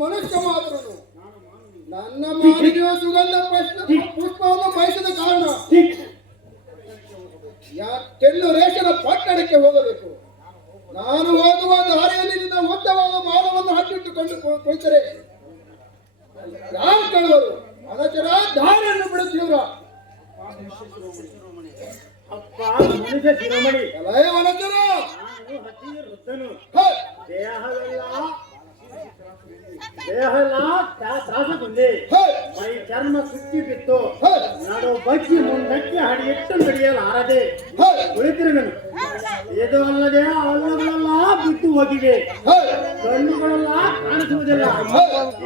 ಮನುಷ್ಯ ಮಾತ್ರನು ನನ್ನ ಮಾಲಿಗೆಯ ಸುಗಂಧ ಪುಷ್ಪವನ್ನು ಬಯಸಿದ ಕಾರಣ ಕೆಲ್ಲು ರೇಷನ ಪಟ್ಟಣಕ್ಕೆ ಹೋಗಬೇಕು. ನಾನು ಹೋಗುವ ದಾರಿಯಲ್ಲಿ ನಿನ್ನ ಉದ್ದವಾದ ಮಾಲವನ್ನು ಹಟ್ಟಿಟ್ಟುಕೊಂಡು ಕುಳಿತರೆ ಯಾರು ಕಳುವರು ಅನಚರ ದಾರಿಯನ್ನು ಬಿಡುತ್ತೀವ್ರ. ಮೈ ಚರ್ಮ ಸುತ್ತಿ ಬಿತ್ತು ನಾಡು ಬಗ್ಗಿ ಮುಂದಕ್ಕೆ ಹಡಿ ಇಟ್ಟು ನಡೆಯಲಾರದೆ ಕುಳಿತಿರುವೆನು. ಇದು ಅಲ್ಲದೆ ಅಲ್ಲಗಳೆಲ್ಲ ಬಿಟ್ಟು ಹೋಗಿವೆ, ಕಣ್ಣುಗಳೆಲ್ಲ ಕಾಣಿಸುವುದಿಲ್ಲ.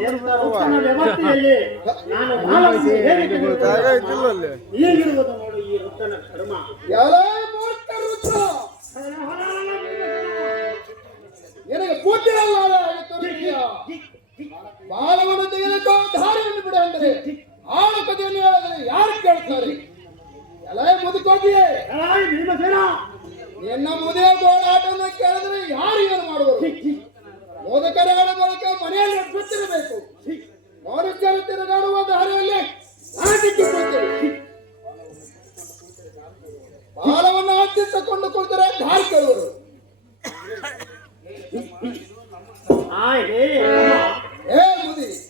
ಎಂತ ವೃತ್ತನ ವ್ಯವಸ್ಥೆಯಲ್ಲಿ ನಾನು ಹೀಗಿರುವುದು ನೋಡು ಈ ವೃತ್ತನ ಕರ್ಮ. ನಿನಗೆ ಬಾಲವನ್ನು ತೆಗೆದುಕೋ ದಾರಿಯನ್ನು ಬಿಡ ಅಂದರೆ ಆಳು ಕಥೆಯನ್ನು ಹೇಳಿದರೆ ಯಾರು ಕೇಳ್ತಾರೆ? ಎಲ್ಲ ಮುದುಕೋಗಿಯೇ ನಿನ್ನ ಮುದಿಯ ಗೋಳಾಟವನ್ನು ಕೇಳಿದ್ರೆ ಯಾರು ಏನು ಮಾಡುವರು? ಮೋದಕರಗಳ ಮೂಲಕ ಮನೆಯಲ್ಲಿ ಗೊತ್ತಿರಬೇಕು. ಮನುಷ್ಯರು ತಿರುಗಾಡುವ ದಾರಿಯಲ್ಲಿ ಬಾಲವನ್ನು ಹತ್ತಿಟ್ಟುಕೊಂಡು ಕೊಡ್ತಾರೆ ದಾರಿ ಕೇಳುವರು.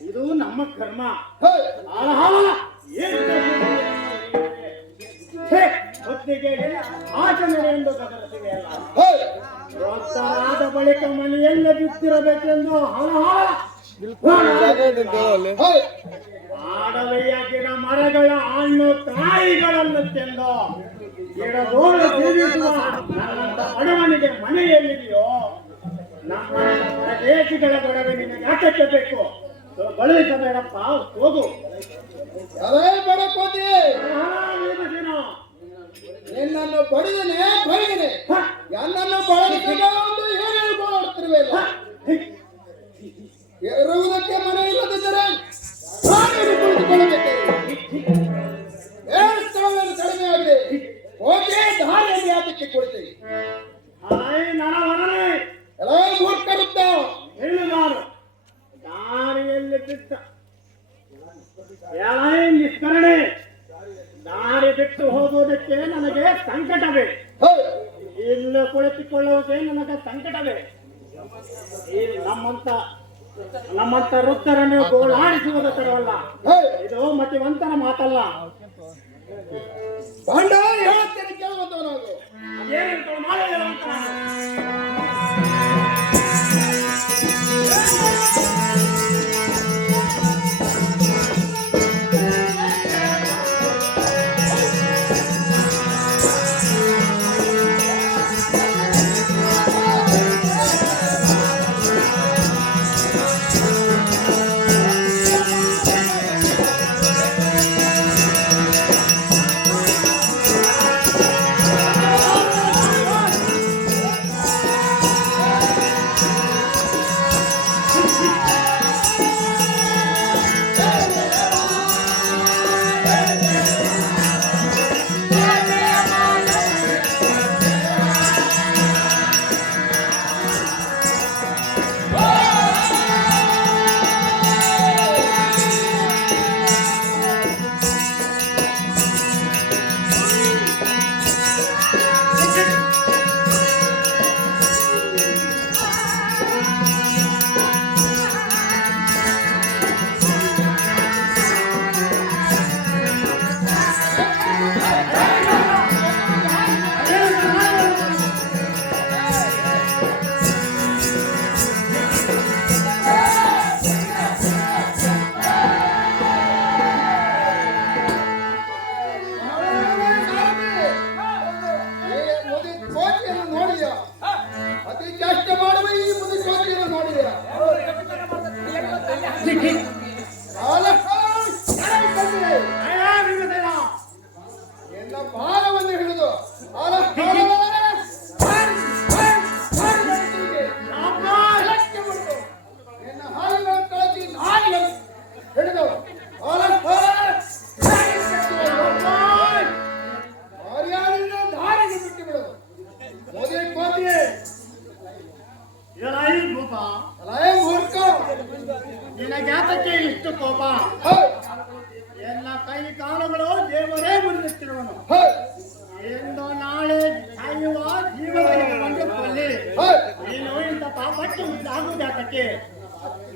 ಇದು ನಮ್ಮ ಕರ್ಮ. ಆಚರಣೆ ಎಂದು ಗದರಿಸಿವೆಯಲ್ಲ, ಪ್ರೋತ್ಸಾಹದ ಬಳಿಕ ಮನೆಯಲ್ಲೇ ಬಿತ್ತಿರಬೇಕೆಂದು ಆಡವೆಯ ಗಿಡ ಮರಗಳ ಹಣ್ಣು ಕಾಯಿಗಳನ್ನು ತಿಂದು ಗಿಡಗೋಳು ಜೀವಿಸುವ ನನ್ನಂತ ಬಡವನಿಗೆ ಮನೆಯಲ್ಲಿದೆಯೋ ನಮ್ಮ ದೇಶಗಳ ಗೊಡವೆ ನಿನಗೆ ಯಾಕೆ ಬೇಕು? ಬಳಸಬೇಡಪ್ಪ, ಹೋಗು. ನಿನ್ನನ್ನು ಬಡಿದನೆ ಬಡಿದನೆ ನನ್ನನ್ನು ಬಳಸಿಕೊಂಡು ಏನೇನು ಗೋಳಾಡುತ್ತಿರುವೆಲ್ಲ. ಇರುವುದಕ್ಕೆ ಮನೆ ಇಲ್ಲದಿದ್ದರೆ ಕುಳಿತುಕೊಳ್ಳಬೇಕು. ಕಡಿಮೆ ಆಗಿದೆ, ಹೋಗಿ ದಾರಿಯಲ್ಲಿ ಯಾತಕ್ಕೆ ಕುಳಿತೀವಿ? ಎಲ್ಲ ಮೂರ್ಖರುತ್ತ ಹೇಳುವಾರು ದಾರಿಯಲ್ಲಿ ಬಿಟ್ಟ ನಿಷ್ಕರಣೆ. ದಾರಿ ಬಿಟ್ಟು ಹೋಗುವುದಕ್ಕೆ ನನಗೆ ಸಂಕಟವೇ, ಇಲ್ಲಿ ಕುಳಿತುಕೊಳ್ಳುವುದಕ್ಕೆ ನನಗೆ ಸಂಕಟವೇ. ನಮ್ಮಂತ ವೃತ್ತರನ್ನು ಗೋಳಾಡಿಸುವುದ ತರವಲ್ಲ, ಇದು ಮತಿವಂತನ ಮಾತಲ್ಲ. ಬಾಂಡ ಹೇಳುತ್ತೇನೆ ಕೇಳುವಂತವನಾಗು. ಅದೇನು ಮಾಡಿ ಹೇಳುವಂತ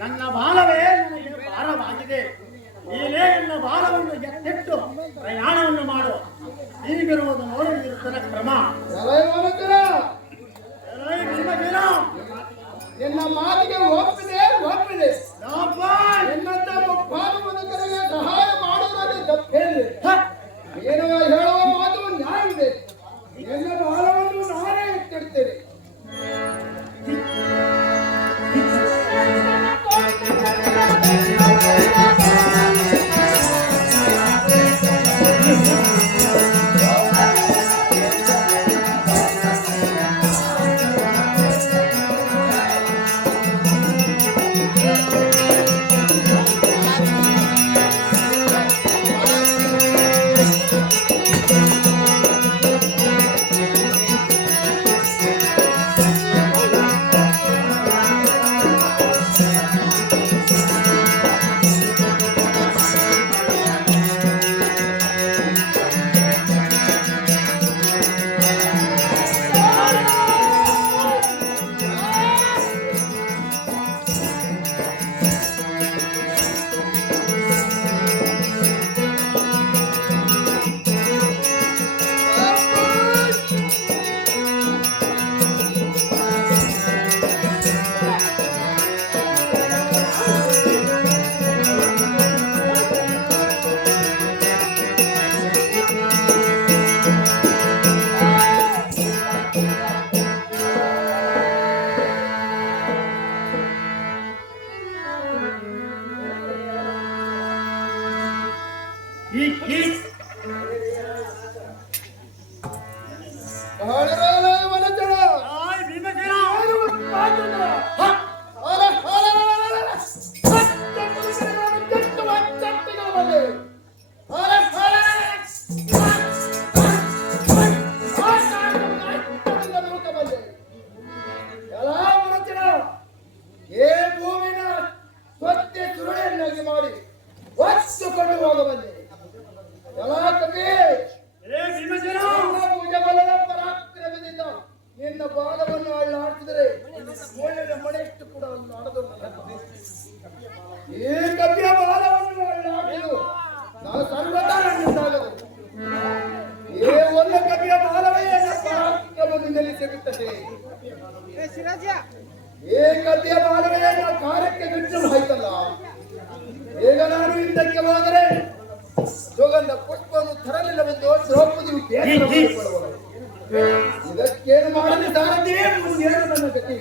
ನನ್ನ ಬಾಲವೇ ನನಗೆ ಭಾರವಾಗಿದೆ. ನೀನೇ ನನ್ನ ಬಾಲವನ್ನು ಎತ್ತಿಟ್ಟು ಪ್ರಯಾಣವನ್ನು ಮಾಡು. ಹೀಗಿರುವುದು ನೋಡಿರುತ್ತದೆ ಕ್ರಮ. ನಿನ್ನ ಮಾತಿಗೆ ಒಪ್ಪಿದೆ ಎನ್ನಂತ ಬಾಲವನಿಗೆ ಸಹಾಯ ಮಾಡುವುದರಲ್ಲಿ ತಪ್ಪೇನಿದೆ. ಏನು ಹೇಳುವ ಮಾತು ನ್ಯಾಯವಿದೆ. ನಿನ್ನ ಬಾಲವನ್ನು ನಾನೇ ಎತ್ತಿಡ್ತೇನೆ. ಮಾಡಿ ಒತ್ತುಕೊಂಡು ಹೋಗಬಂದೆ. ಎಲ್ಲ ಕವಿ ಪೂಜೆ ಬಲದ ಪರಾಕ್ರಮದಿಂದ ನಿನ್ನ ಬಾಲವನ್ನು ಅಳ್ಳಾಡಿಸಿದರೆ ಒಳ್ಳೆಯ ಮಳೆಯಷ್ಟು ಕೂಡ ಅಲ್ಲಾಡದು. ಈ ಕವಿಯ ಬಾಲವನ್ನು ಅಳ್ಳಾಡಿದು ನಾವು ಸರ್ವದಾ ನನ್ನಿಂದಾಗದು. ಈ ಒಂದು ಕವಿಯ ಬಾಲವೇ ಪರಾಕ್ರಮದಿಂದಲೇ ಸಿಗುತ್ತದೆ. ಈ ಕವಿಯ ಬಾಲವೇ ನಾವು ಕಾರ್ಯಕ್ಕೆ ಬಿಟ್ಟು ಆಯ್ತಲ್ಲ. ಈಗ ನಾನು ಹಿಂದಕ್ಕೆ ಹೋದರೆ ಸುಗಂಧ ಪುಷ್ಪವನ್ನು ತರಲಿಲ್ಲವೆಂದು ದ್ರೌಪದಿಯು ಬೇಸರಪಟ್ಟಳು. ಇದಕ್ಕೇನು ಮಾಡಲಿ ಸಾರಥಿ, ಮುಂದೇನು ನನ್ನ ಗತಿ?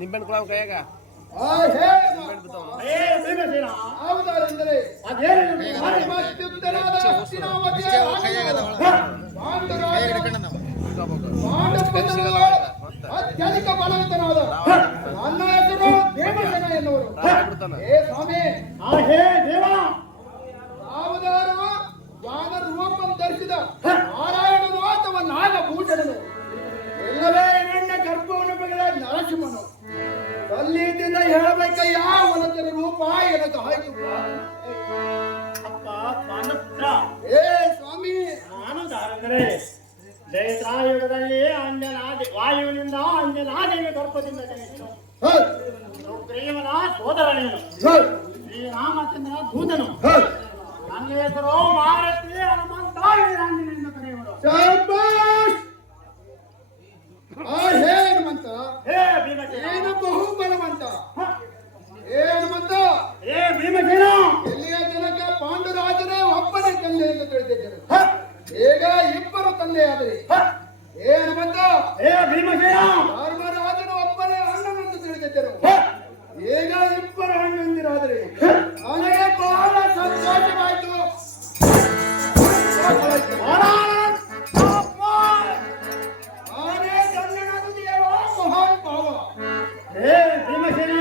ನಿಂಬೆಣ್ಣು ಕೊಡ ಕೈಯಾಗ ಆ ಹೇ ಏ ಭೀಮಸೇನ ಯಾವುದಾರೆಂದರೆ ಅದೇನು ಅತ್ಯುತ್ತರಾದ ಹಸ್ತಿನಾವತಿಯ ಪಾಂಡವಪುತ್ರರು ಅತ್ಯಧಿಕ ಬಲವಂತನಾದ ನನ್ನ ಹೆಸರು ದೇವಸೇನ ಎನ್ನುವರು. ಏ ಸ್ವಾಮಿ, ಆ ಹೇ ದೇವ ಯಾವುದಾರು ವಾನರ ರೂಪಂ ಧರಿಸಿದ ನಾರಾಯಣನು ಅಥವಾ ನಾಗಭೂಷಣನು ಎಲ್ಲವೇ ನನ್ನ ಗರ್ಭವನ್ನು ಬಗೆದ ನರಸಿಂಹನು ಸಲ್ಲಿದಿಂದ ಹೇಳಬೇಕಯ್ಯ ಅವನತರ ರೂಪ ಎನಕ ಆಯ್ತು. ಅಪ್ಪ ಪಾಂಡಪುತ್ರ ಏ ಸ್ವಾಮಿ, ನಾನು ದಾರಂದರೆ ಜಯತ್ರಾಯುಗದಲ್ಲಿ ವಾಯುವಿನಿಂದ ಅಂಜನಾದೇವಿ ಗರ್ಭದಿಂದ ಜನಿಸಿದ ಸುಗ್ರೀವನ ಸೋದರನೇನು ಶ್ರೀರಾಮಚಂದ್ರ ದೂತನು. ನನ್ನ ಹೆಸರು ಮಾರುತಿ ಹನುಮಂತ ವೀರಾಂಜನೇಯ ಕರೆಯುವರು. ಶಾಬಾಷ್! ಆ ಹೇ ಹನುಮಂತ, ಹೇ ಭೀಮಸೇನ ಏನು ಬಹು ಬಲವಂತ. ಏ ಹನುಮಂತ, ಏ ಭೀಮಸೇನ ಎಲ್ಲಿಯ ತನಕ ಪಾಂಡುರಾಜನೇ ಒಬ್ಬನೇ ತಂದೆ ಎಂದು ತಿಳಿದಿದ್ದರು, ಈಗ ಇಬ್ಬರು ತಂದೆಯಾದರೆ. ಏ ಹನುಮಂತ, ಏ ಭೀಮಸೇನ ಧರ್ಮರಾಜನು ಒಬ್ಬನೇ ಅಣ್ಣನೆಂದು ತಿಳಿದಿದ್ದರು, ಈಗ ಇಬ್ಬರು ಅಣ್ಣಂದಿರಾದರೆ ನನಗೆ ಬಹಳ ಸಂತೋಷವಾಯಿತು. ಆನೆ ಕನ್ನಡದು ದೇವ ಮಹಾನ್ ಭಾವ. ಹೇ ಭೀಮಸೇನ